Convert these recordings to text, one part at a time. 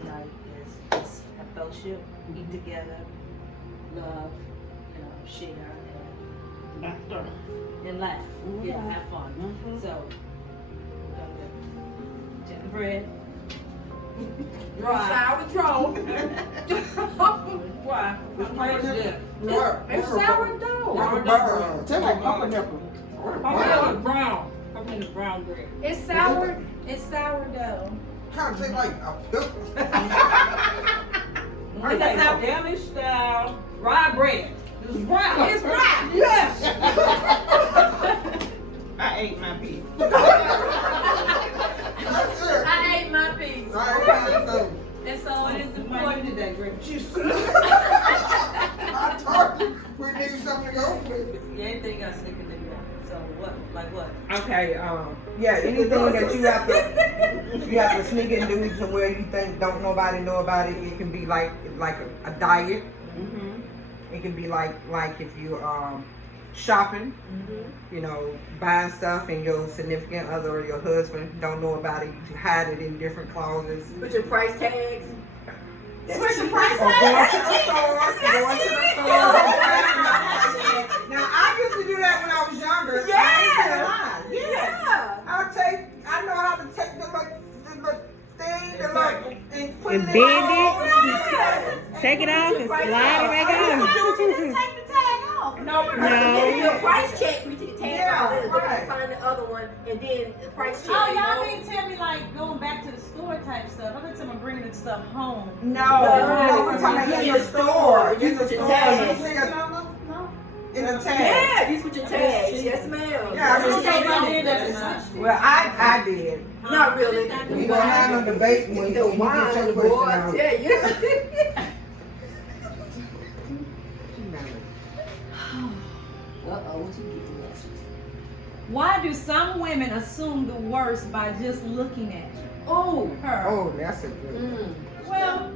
tonight is just have fellowship, eat together, love, share, Laughter. and laugh. Yeah, have fun. So, we're gonna take the bread. Dry. Sourdough. Why? It's Sourdough. Taste like pumpernickel. Pumpernickel brown. Pumpernickel brown bread. It's sourdough. Kind of taste like a pickle. It's a Danish style rye bread. It's brown. It's brown. Yes. I ate my piece. That's it. I ate my piece. I ain't got no. And so it is Why important. you did that, Greg? I told you we need something to go with. Yeah, anything got sneak in there. So what? Like what? Okay, yeah, anything that you have to sneak and do to where you think don't nobody know about it. It can be like a diet. It can be like if you shopping, buying stuff and your significant other or your husband don't know about it. You hide it in different closets. Put your price tags. Switch the price Or tag. going to the store. Now I used to do that when I was younger. I ain't gonna lie. Yeah. I know how to take the thing, and put And it in bend my it. Take it off and slide it back on. Just take the tag off. No, but No. if your price check, we take the tag Yeah, off. Then right. find the other one, and then the price check. Oh, y'all mean tell me like going back to the store type stuff. I thought someone bringing the stuff home. No, we're talking about in the store. In the store. Tags. In the tag. Yeah, you switch your tags. Yes, ma'am. Yeah, I just Okay, Well, I did. Not really. We gonna have no debate when you The get wine, your boy, question I out. tell you. Uh-oh, what you getting at? Why do some women assume the worst by just looking at you? Oh. Her. Oh, that's a good. Well,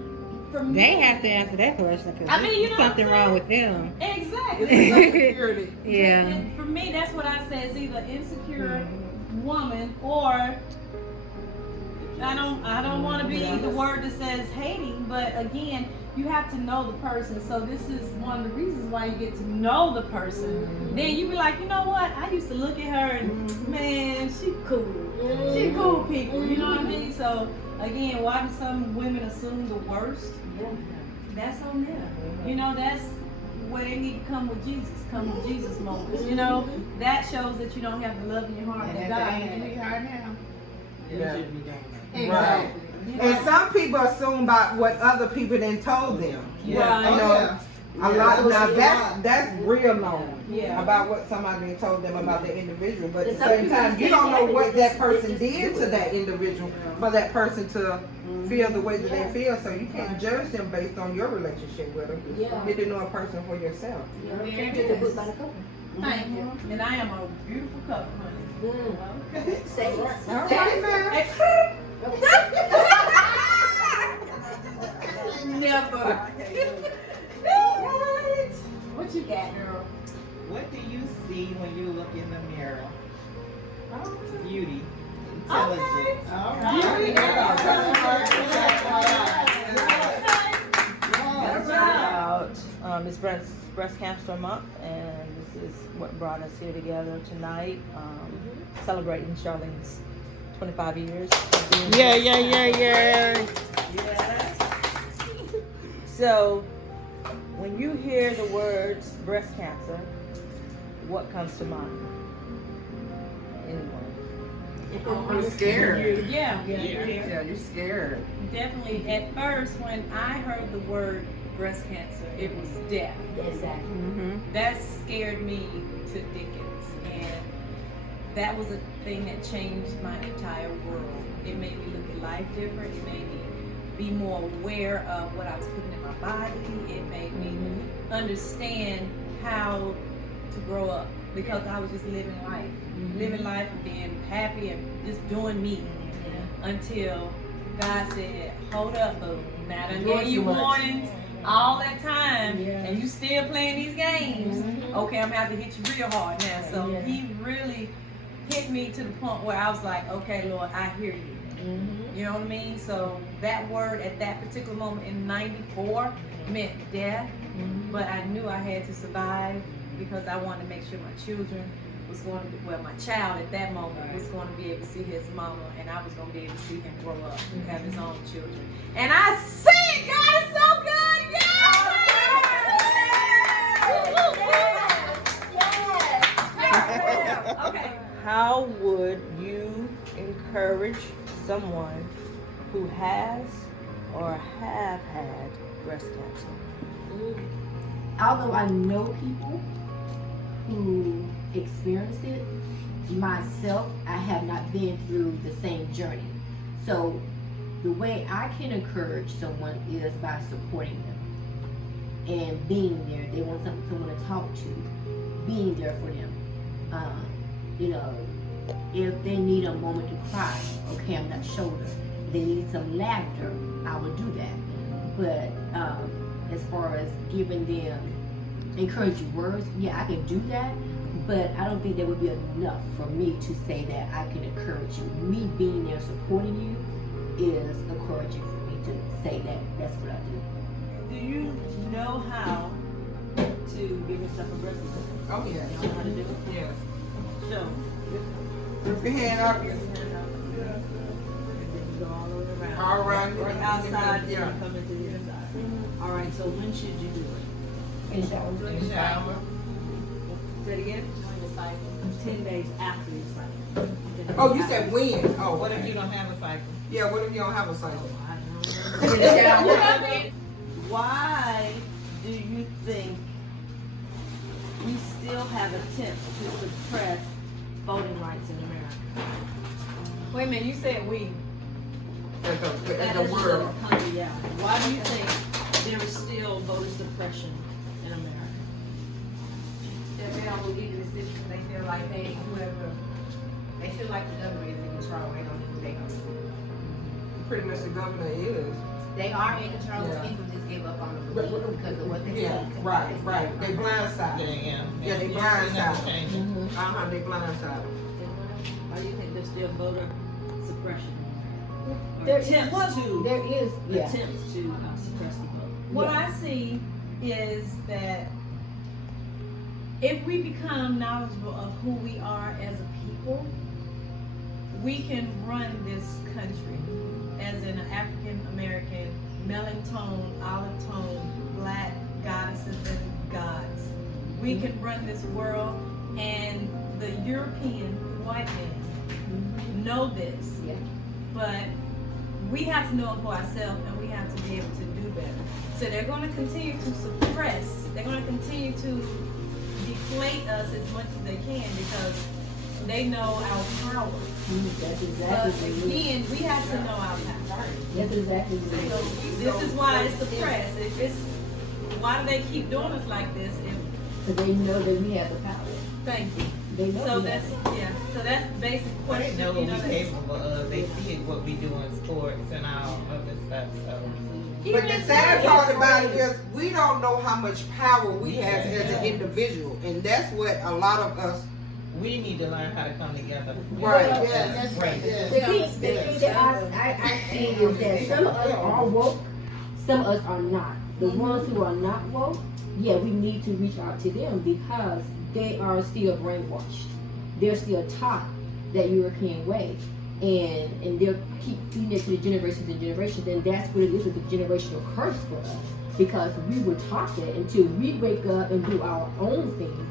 for me. They have to answer that question because I mean, you know what I'm something wrong with them. Exactly. Yeah. And for me, that's what I say. It's either insecure woman or I don't want to be the word that says hating, but again, you have to know the person. So this is one of the reasons why you get to know the person. Then you be like, you know what? I used to look at her and man, she cool. She cool people. You know what I mean? So again, why do some women assume the worst? That's on them. You know, that's where they need to come with Jesus. Come with Jesus moments. You know, that shows that you don't have the love in your heart that God has. Yeah. Exactly. Right. And some people assume about what other people then told them. Yeah. You know, a lot. Now that's real known. Yeah. About what somebody told them about the individual, but at the same time, you don't know what that person did to that individual for that person to feel the way that they feel. So you can't judge them based on your relationship with them. You get to know a person for yourself. Very good. Thank you. And I am a beautiful couple, honey. Say it. All right, man. Never. What you got, girl? What do you see when you look in the mirror? Beauty. Okay. Intelligence. All right. It's breast Cancer Month, and this is what brought us here together tonight, celebrating Charlene's 25 years. Yeah. Yes. So, when you hear the words breast cancer, what comes to mind? Anyone? I'm scared. Yeah. Yeah, you're scared. Definitely. At first, when I heard the word breast cancer, it was death. Exactly. That scared me to dickens, and that was a thing that changed my entire world. It made me look at life different. It made me be more aware of what I was putting in my body. It made me understand how to grow up, because I was just living life and being happy and just doing me until God said, hold up, boo. Now I done gave you warnings all that time, and you still playing these games. Okay, I'm gonna have to hit you real hard now. So he really hit me to the point where I was like, okay, Lord, I hear you. You know what I mean? So that word at that particular moment in '94 meant death, but I knew I had to survive because I wanted to make sure my children was going to be, well, my child at that moment was going to be able to see his mama, and I was going to be able to see him grow up and have his own children. And I see God is so good, yes! Okay. How would you encourage someone who has or have had breast cancer? Although I know people who experienced it, myself, I have not been through the same journey. So the way I can encourage someone is by supporting them and being there. They want someone to talk to, being there for them. You know, if they need a moment to cry, okay, I'm that shoulder. If they need some laughter, I will do that. But as far as giving them encouraging words, yeah, I can do that. But I don't think that would be enough for me to say that I can encourage you. Me being there supporting you is encouraging for me to say that that's what I do. Do you know how to give yourself a breast cancer? Oh, yeah. You know how to do it? Yeah. Show. Lift your hand up. And then you go all the way around. All around. Or outside, and Yeah. you come into the inside. All right, so when should you do it? And shower. In the shower. Say it again? 10 days after your cycle. Oh, you said when? Oh, What if you don't have a cycle? Yeah, what if you don't have a cycle? Why do you think we still have attempts to suppress voting rights in America? Wait a minute, you said we. As That a is world. the country, yeah. Why do you think there is still voter suppression in America? They don't believe in the system. They feel like they feel like the government is in control. They don't do what they gonna do. Pretty much the governor is. They are in control. Yeah. People just give up on the belief because of what they Yeah, see. right. They blindside. Yeah, they never blindside. change it. They blindside. Why do you think there's still voter suppression? Or There attempts to There is, yeah. attempts to suppress the vote. What I see is that if we become knowledgeable of who we are as a people, we can run this country as an African American, melon tone, olive tone, black goddesses and gods. We can run this world, and the European white man know this, Yeah. but we have to know it for ourselves, and we have to be able to do better. So they're going to continue to suppress. They're going to continue to deflate us as much as they can because they know our power. That's But exactly what it is. again, we have to know our power. That's exactly what it So is. this is why it's suppressed. If it's, why do they keep doing us like this? Because they know that we have the power. Thank you. They know So we that's, have yeah, so that's the basic They question. know you what know, we're that's- capable of. They see what we do in sports and all other stuff. So But the sad part about it is we don't know how much power we have as an individual, and that's what a lot of us. we need to learn how to come together. Right. Well, Yes. Right. The thing that I see is that some of us are woke, some of us are not. The ones who are not woke, yeah, we need to reach out to them because they are still brainwashed. They're still taught that European way. And they'll keep feeding it to the generations and generations, and that's what it is, it's a generational curse for us. Because we were taught that until we wake up and do our own thing,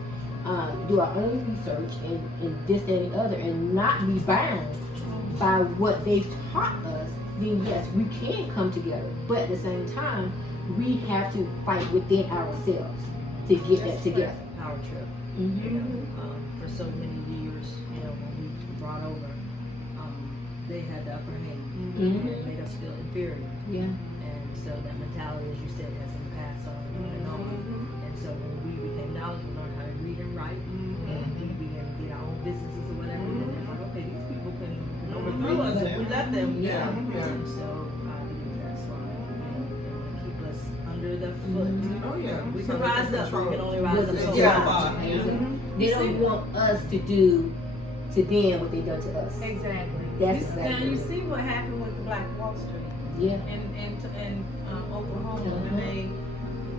do our own research and this, that, and the other, and not be bound by what they taught us, then yes, we can come together. But at the same time, we have to fight within ourselves to get that together. Power trip. Mm-hmm. You know, for so many years, you know, when we brought over, they had the upper hand. Mhm. They made us feel inferior. Yeah. And so that mentality, as you said, has been passed on and on. And so when we became knowledgeable, learned how to read and write, and we began to get our own businesses or whatever, then they're like, okay, these people can overthrow us if we let them. Yeah. And so I believe that's why they want to keep us under the foot. Oh yeah. We can rise up, we can only rise up so Yeah. high. They don't want us to do to them what they done to us. Exactly. That's Now exactly you it. see what happened with the Black Wall Street Yeah. in Oklahoma when they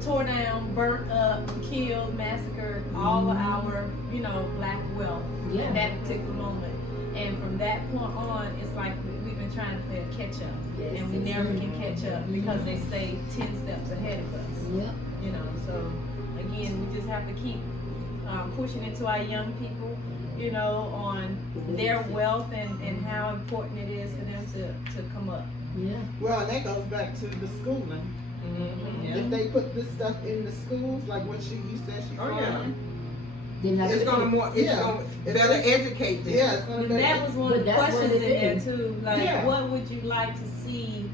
tore down, burnt up, killed, massacred all of our, black wealth Yeah. at that particular moment. And from that point on, it's like we've been trying to play a catch up, Yes, and we never can catch up because they stay 10 steps ahead of us. Yeah. So again, we just have to keep pushing into our young people, on their wealth and how important it is for them to come up. Yeah. Well, and that goes back to the schooling. If they put this stuff in the schools, like what you said she's yeah. Then like It's gonna better educate them. Yeah, it's gonna And be. that was one of But the that's what questions it in there is. too. Like, Yeah. what would you like to see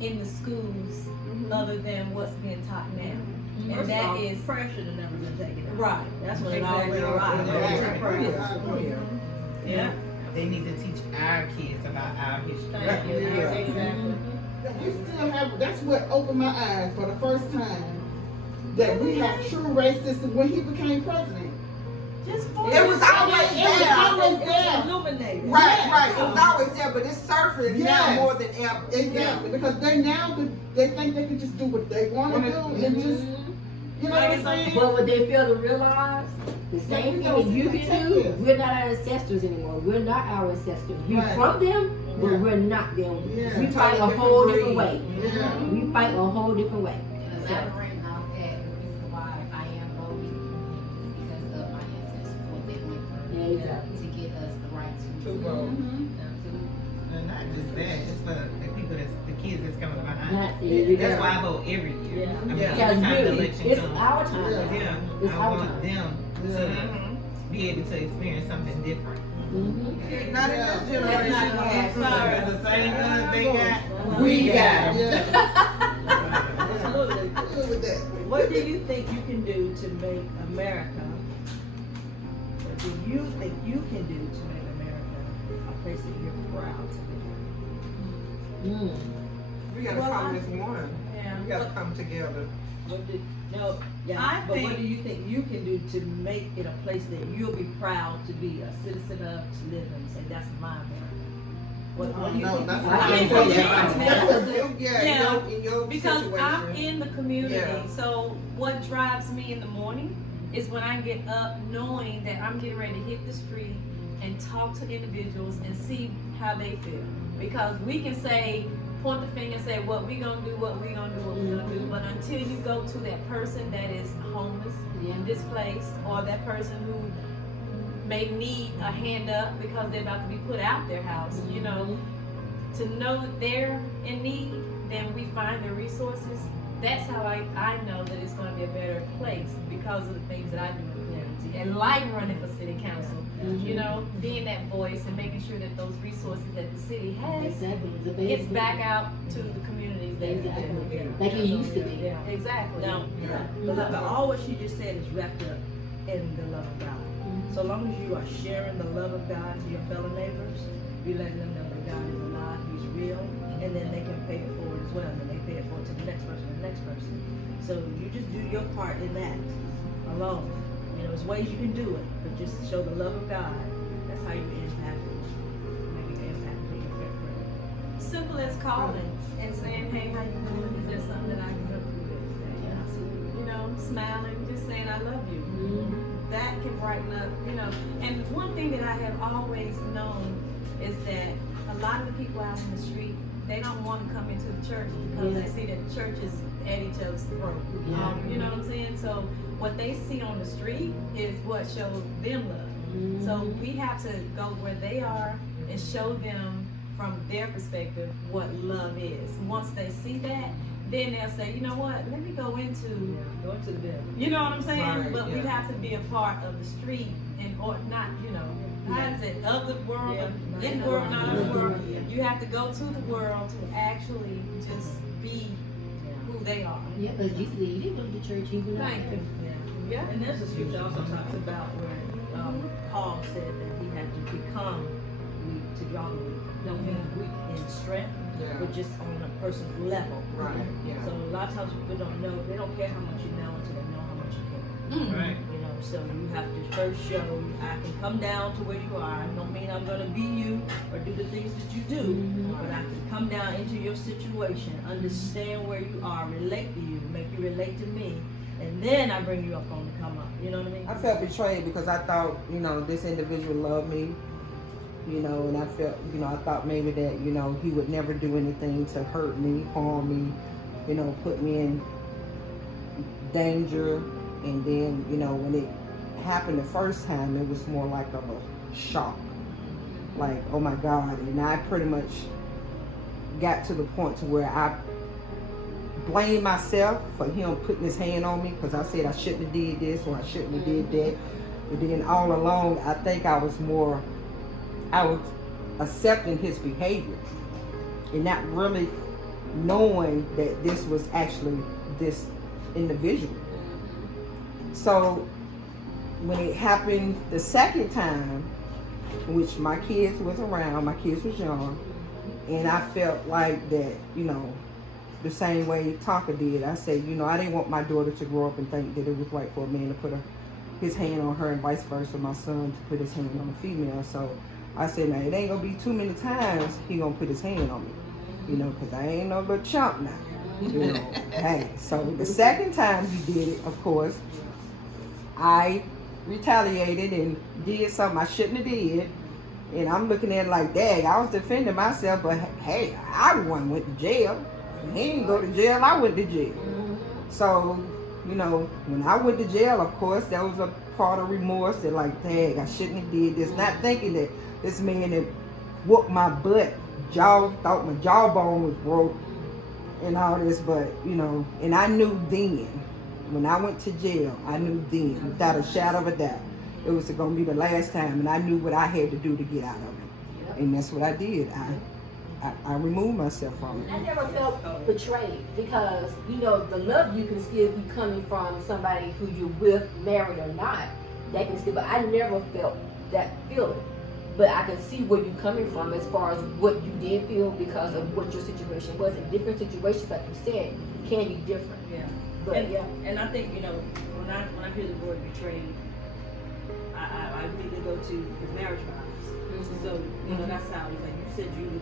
in the schools other than what's being taught now? First And of that all, is prayer should have never been taken out. right. That's when it Exactly. all went awry. Exactly. Yeah. They need to teach our kids about our history. Thank you. Yeah. Exactly. We still have. That's what opened my eyes for the first time that we have true racism when he became president. Just for It was always It was there. always It's there. illuminated. Right. It was always there, but it's surfing now Yes. more than ever. Exactly, because they think they can just do what they want to do and just, you know what I'm saying? But what they fail to realize, the Yeah, same we thing don't that you see can the do, tech. we're not our ancestors anymore. We're not our ancestors. We're Right. from them, but Yeah. we're not them. Yeah. We fight a Totally whole different different way. breed. Yeah. We fight a whole different way. Elaborating on that, the reason why I am voting is because of my ancestors, what they went through Yeah, exactly. to get us the right to To vote. And not just that, just for the kids that's coming behind. Not That's why I vote every year. Yeah. I mean, Yeah. every Because time the really, election it's comes. our time. Yeah. Yeah, It's I our want time. them to be able to experience something different. Mm-hmm. Not in this generation. Sorry, it's the same guns they got. We got 'em. Yeah. Absolutely. Good with that. What do you think you can do to make America? What do you think you can do to make America a place that you're proud to Mm. We gotta come as one. Yeah. We gotta come together. be? I But what think- do you think you can do to make it a place that you'll be proud to be a citizen of, to live in, say that's my America? What do you No, think? that's you not I can can't do? say that. Yeah, in your Because situation. I'm in the community, Yeah. so what drives me in the morning is when I get up knowing that I'm getting ready to hit the street and talk to individuals and see how they feel. Because we can say, point the finger and say what we gonna do, what we gonna do, what we gonna do, but until you go to that person that is homeless, Yeah. displaced, or that person who may need a hand up because they're about to be put out their house, to know that they're in need, then we find the resources. That's how I know that it's going to be a better place because of the things that I do in the community. And like running for city council, being that voice and making sure that those resources that the city has Exactly. It's a gets basic- back out to the communities that Exactly. Like it used to be. Yeah. Exactly. Now, but all what she just said is wrapped up in the love of God. So long as you are sharing the love of God to your fellow neighbors, you're letting them know that God is alive, He's real, and then they can pay it forward as well, and they pay it forward to the next person, the next person. So you just do your part in that alone. There's ways you can do it, but just show the love of God. That's how you impact it. Make an impact with your footprint. Simple as calling and saying, hey, how you doing? Is there something that I can help you with? Smiling, just saying I love you. That can brighten up, And one thing that I have always known is that a lot of the people out in the street, they don't want to come into the church because they see that the church is at each other's throat. You know what I'm saying? So what they see on the street is what shows them love. So we have to go where they are and show them from their perspective what love is. Once they see that, then they'll say, you know what, let me go into, Go to the building. you know what I'm saying? Right, But we yeah. have to be a part of the street and or not, how is it, of the world, Yeah. in the world, not of the world. Yeah. You have to go to the world to actually just be who they are. Yeah, because Jesus, he didn't go to the church. He went out. Thank you. Yeah. And there's a scripture also talks about where Paul said that he had to become weak to draw the weak. Don't mean weak in strength, Yeah. but just on a person's level. Right. Yeah. So a lot of times people don't know, they don't care how much you know until they know how much you care. Right. So you have to first show I can come down to where you are. Don't mean I'm gonna be you or do the things that you do, but I can come down into your situation, understand where you are, relate to you, make you relate to me, and then I bring you up on the come up. You know what I mean? I felt betrayed because I thought, you know, this individual loved me, you know, and I felt, you know, I thought maybe that, you know, he would never do anything to hurt me, harm me, you know, put me in danger. And then, you know, when it happened the first time, it was more like of a shock. Like, oh my God. And I pretty much got to the point to where I blamed myself for him putting his hand on me, because I said I shouldn't have did this or I shouldn't have did that. But then all along, I think I was accepting his behavior and not really knowing that this was actually this individual. So when it happened the second time, which my kids was around, my kids was young, and I felt like that, you know, the same way Tonka did. I said, you know, I didn't want my daughter to grow up and think that it was right for a man to put his hand on her, and vice versa, my son to put his hand on a female. So I said, now it ain't gonna be too many times he gonna put his hand on me, you know, because I ain't no little chump now, you know. Hey, so the second time he did it, of course, I retaliated and did something I shouldn't have did. And I'm looking at it like, dang, I was defending myself, but hey, I the one went to jail. He didn't go to jail, I went to jail. So, you know, when I went to jail, of course, that was a part of remorse that like, dang, I shouldn't have did this. Not thinking that this man that whooped my butt, thought my jawbone was broke and all this, but, you know, and I knew then, when I went to jail, I knew then, without a shadow of a doubt, it was going to be the last time, and I knew what I had to do to get out of it. And that's what I did. I removed myself from it. I never felt betrayed because, you know, the love you can still be coming from somebody who you're with, married or not. That can still, but I never felt that feeling. But I can see where you're coming from as far as what you did feel because of what your situation was. In different situations, like you said, can be different. Yeah. But and I think, you know, when I hear the word betrayed, I immediately go to the marriage vows. Mm-hmm. So, you know, that's how, like you said, you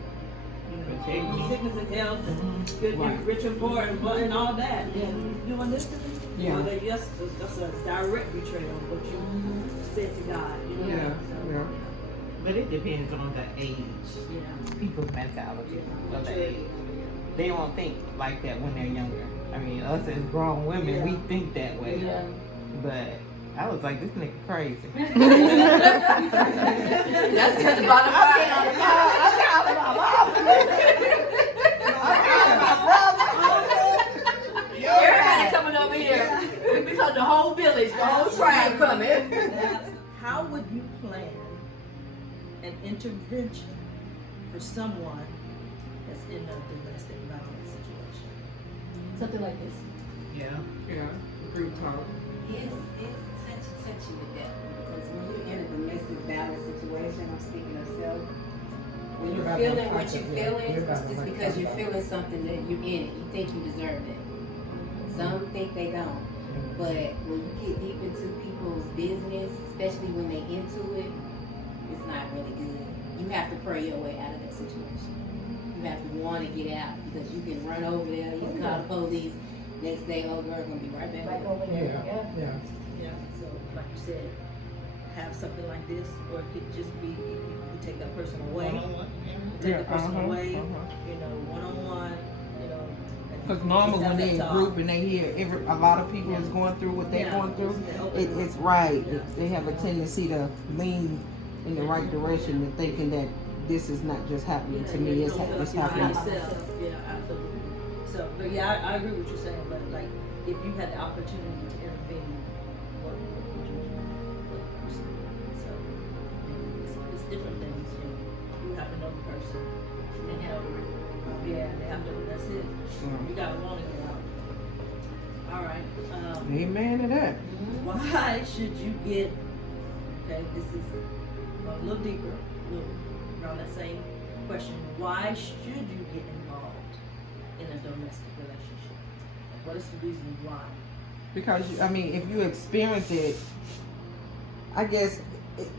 Protect know, me. sickness and health, and good, Right. rich and poor, and all that. And you doing this to me? Yeah. Well, yes, that's a direct betrayal of what you said to God. You know? Yeah, So, yeah. But it depends on the age, yeah. people's mentality of the age. They won't think like that when they're younger. I mean, us as grown women, we think that way. yeah. But I was like, this nigga crazy. That's just the bottom line. Everybody coming over here. Because the whole village, the whole tribe coming. How would you plan an intervention for someone that's in a domestic violence situation? Something like this. Yeah. Yeah, group talk. It's touchy with that one, because when you're in a domestic violence situation, I'm speaking of self, when you're feeling what you're feeling, it's just because you're feeling something that you're in it. You think you deserve it. Some think they don't. But when you get deep into people's business, especially when they into it, it's not really good. You have to pray your way out of that situation. You have to want to get out, because you can run over there, you can call the police. Next day, oh girl, gonna be right back. Right over there. Yeah. Yeah, so like you said, have something like this, or it could just be, you take that person away, take the person away, you know, one-on-one, you know. and Because normally when just have they in that talk. group and they hear a lot of people is going through what they're going through, it's right. They have a tendency to lean in the right direction and thinking that this is not just happening to me, it's happening. Yeah, absolutely. So, but yeah, I agree with what you're saying, but like, if you had the opportunity to intervene, what would you do? So, it's different things, you know, you have to know the person, you know, they have to, that's it. You gotta want to get out. All right, Amen to that. why should you get, okay, this is a little deeper, around that same question, why should you get involved in a domestic relationship? What is the reason why? Because, I mean, if you experience it I guess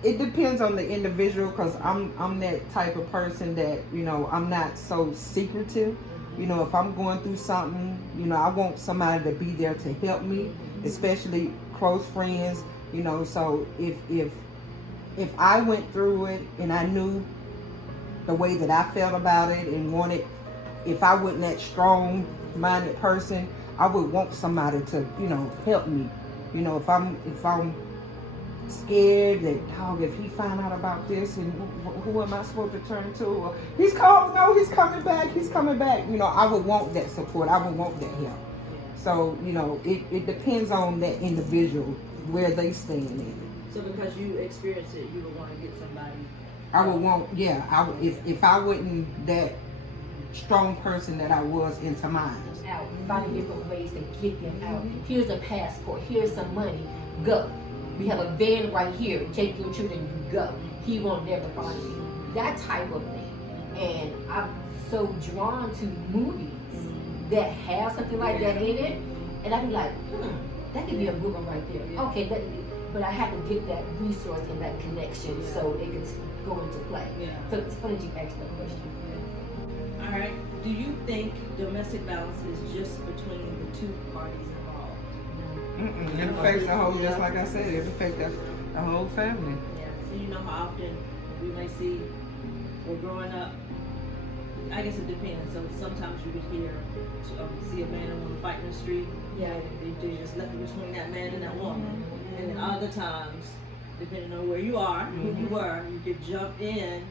it depends on the individual, because I'm that type of person that, you know, I'm not so secretive. You know, if I'm going through something, you know, I want somebody to be there to help me, especially close friends, you know. So if I went through it and I knew the way that I felt about it and wanted, if I wasn't that strong-minded person, I would want somebody to, you know, help me. You know, if I'm scared that, dog, if he find out about this, and who am I supposed to turn to? Or, he's coming back. You know, I would want that support. I would want that help. So, you know, it depends on that individual, where they stand in it. So because you experienced it, you would want to get somebody. I would want, yeah, if I wasn't that strong person that I was into mine. Out, finding different ways to get them out. Here's a passport, here's some money, go. We have a van right here, take your children, you go. He won't never find you. That type of thing. And I'm so drawn to movies that have something like that in it. And I'd be like, that could be a good one right there. Okay, but I have to get that resource and that connection so it can go into play. So it's funny that you asked that question. All right. Do you think domestic violence is just between the two parties involved? It affects the whole, just like I said, it affects the whole family. Yeah. So you know how often we may see, or growing up, I guess it depends. So sometimes you could hear, see a man and woman fighting in the street. Yeah. They just left it between that man and that woman. And then other times, depending on where you are, who you were, you could jump in,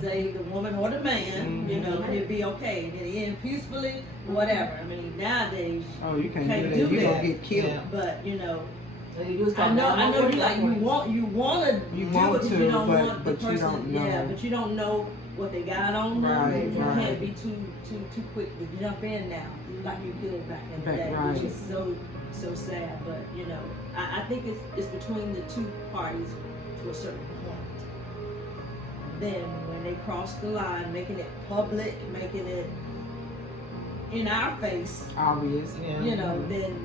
save the woman or the man, you know, and it'd be okay. And it end peacefully, whatever. I mean, nowadays, Oh, you can't Can't do that. do You that. gonna get killed. but you know, I I know you like you want to You do want it, but to, you don't but- want the but you person. don't know. Yeah, but you don't know what they got on them. Right, You right. can't be too quick to jump in now, like you could back in the Back, day, right. which is so sad. But you know, I think it's between the two parties to a certain point. Then when they cross the line, making it public, making it in our face, Obvious. you know, then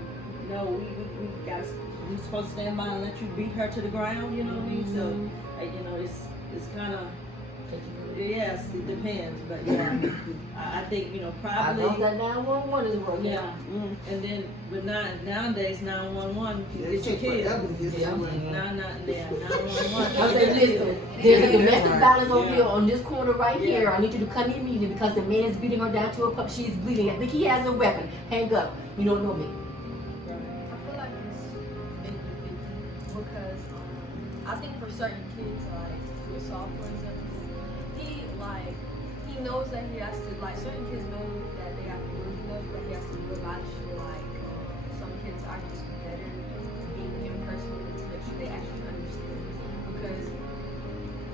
no, we got we supposed to stand by and let you beat her to the ground. You know what I mean? So you know, it's kind of. Yes, it depends, but yeah, I think, you know, I probably, love that 911 is working. yeah, and then, but nowadays 911, you get your Take kids. forever to get somewhere. Nah, 911. I said, listen, there's a domestic violence over here on this corner right here. I need you to come immediately because the man's beating her down to a pup. She's bleeding. I think he has a weapon. Hang up. You don't know me. I feel like it's 50-50 because I think for certain kids, like with Saul, for example, he knows that he has to, like, certain kids know that they have to do what he knows, but he has to do a lot of shit. Like, some kids are just better being in person with to make sure they actually understand. Because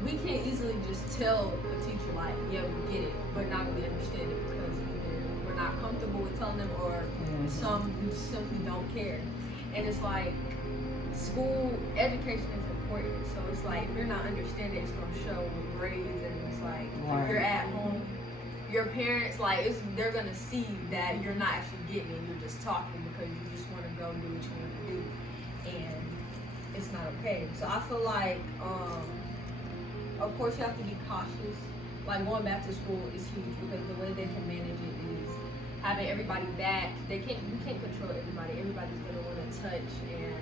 we can't easily just tell a teacher, like, yeah, we get it, but not really understand it because either we're not comfortable with telling them or some we simply don't care. And it's like, school education is important, so it's like if you're not understanding, it's gonna show with grades, and it's like if you're at home, your parents they're gonna see that you're not actually getting it, you're just talking because you just want to go do what you want to do, and it's not okay. So I feel like, of course, you have to be cautious. Like going back to school is huge because the way they can manage it is having everybody back. You can't control everybody. Everybody's gonna want to touch and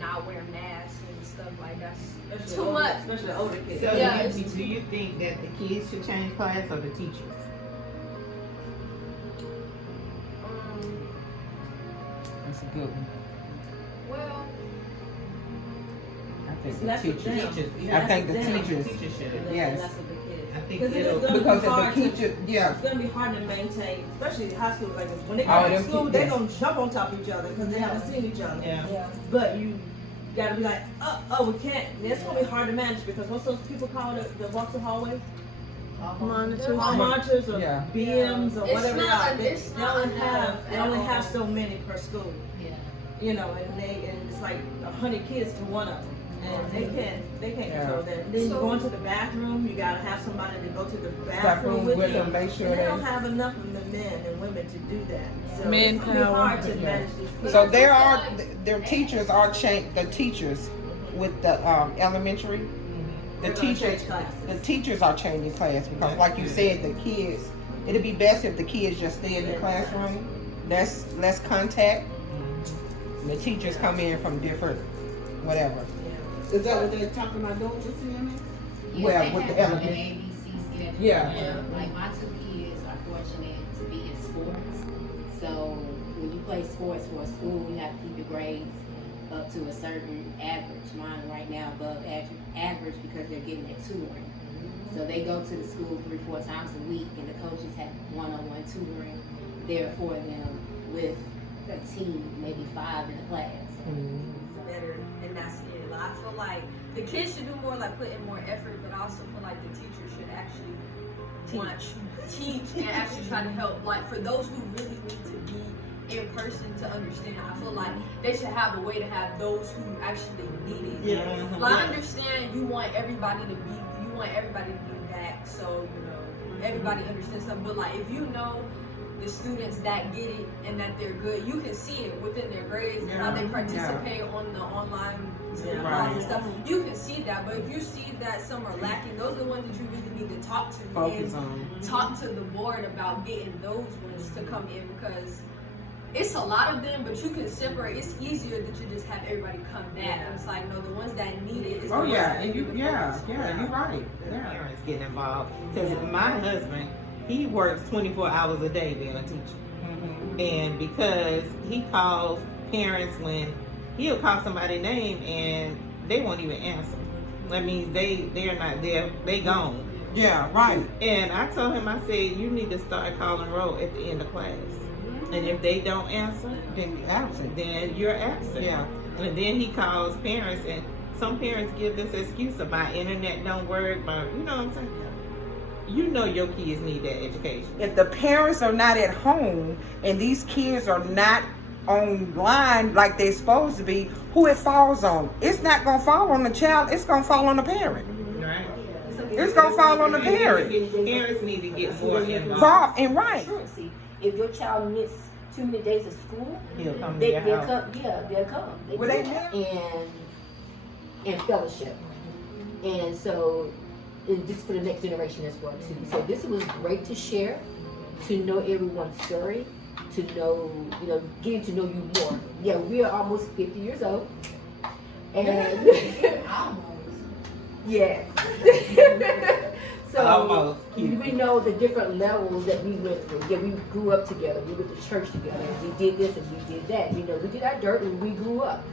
not wear masks and stuff like that. Especially Too older- much. Especially older kids. So Yeah, do you think that the kids should change class or the teachers? That's a good one. Well, I think So the that's what teachers. them. I think the That's them. teachers. Teachers should. Yes. That's what the kids. I think Because it'll. it's gonna Because be if hard the to. teacher, yeah, It's gonna be hard to maintain, especially in high school. Like when they Oh, go to them school, kids, they're yeah. gonna jump on top of each other because they haven't seen each other. Yeah. But you gotta be like, we can't. It's gonna be hard to manage because what's those people call the walks the hallway? Monitors or Yeah. BMs or It's whatever they not- are. it's They not only have enough they at only all. have so many per school. Yeah. You know, and it's like 100 kids to one of them. And they can't Yeah. control that. Then you So- go into the bathroom, you gotta have somebody to go to the bathroom bathroom with with you. them, make sure And they they. don't have enough of the men and women to do that. So it's gonna be Manpower. hard to Yeah. manage these kids. So there are, their teachers are the teachers with the elementary, the teachers are changing class because, like you said, the kids. It'd be best if the kids just stay in the classroom. That's less contact. The teachers come in from different, whatever. Is that what they're talking about doing with CMS? Well, with the elementary. Yeah. Like my two kids are fortunate to be in sports. So when you play sports for a school, you have to keep your grades up to a certain average. Mine right now above average because they're getting that tutoring. So they go to the school 3-4 times a week, and the coaches have one-on-one tutoring there for them with a team, maybe 5 in a class. Better, and that's it. Like, I feel like the kids should do more, like put in more effort, but I also feel like the teachers should actually teach and actually try to help. Like for those who really need to be in person to understand, I feel like they should have a way to have those who actually need it. Yeah. Like, I understand you want everybody to be back, so you know everybody understands something. But like if you know the students that get it and that they're good, you can see it within their grades and how they participate on the online and stuff. You can see that, but if you see that some are lacking, those are the ones that you really need to talk to. Focus on. Talk to the board about getting those ones to come in because it's a lot of them, but you can separate. It's easier that you just have everybody come back. And it's like, no, the ones that need it is the ones that need the you're focus. right. The parents get involved because my husband, he works 24 hours a day being a teacher, and because he calls parents when he'll call somebody's name and they won't even answer. That means they're not there. They gone. Yeah, right. And I told him, I said, you need to start calling roll at the end of class. And if they don't answer, Then you absent. then you're absent. Yeah. And then he calls parents, and some parents give this excuse of my internet don't work, you know what I'm saying? You know your kids need that education. If the parents are not at home and these kids are not online like they're supposed to be, who it falls on? It's not gonna fall on the child. It's gonna fall on the parent. Right? It's gonna fall on the parent. Parents need to get more involved. Involved and right. Truancy. If your child missed too many days of school, He'll come to they'll your house. come. Yeah, they'll come. Well, they and fellowship, and so and just for the next generation as well too. So this was great to share, to know everyone's story, to know getting to know you more. Yeah, we are almost 50 years old, and yes. So Almost. we know the different levels that we went through. Yeah, we grew up together. We went to church together. We did this and we did that. We did our dirt and we grew up.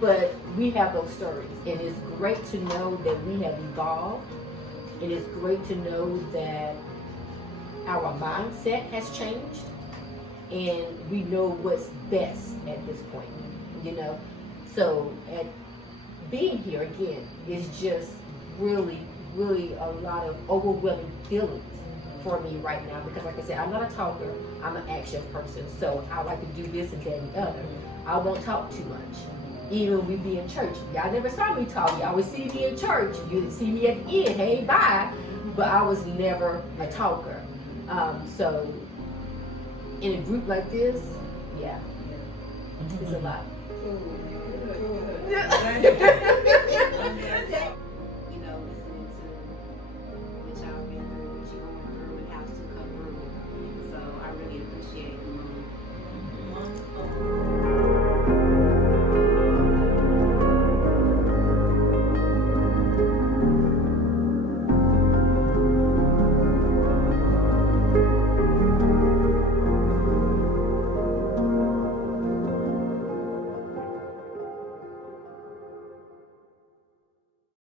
But we have those stories, and it's great to know that we have evolved. It is great to know that our mindset has changed, and we know what's best at this point. So at being here again is just really a lot of overwhelming feelings for me right now because, like I said, I'm not a talker, I'm an action person. So I like to do this and that and the other. I won't talk too much. Even when we be in church, y'all never saw me talk. Y'all would see me in church. You'd see me at the end, hey, bye. But I was never a talker. So in a group like this, yeah, it's a lot. Listening to what y'all been through, what you're going through, and how to come through. So I really appreciate you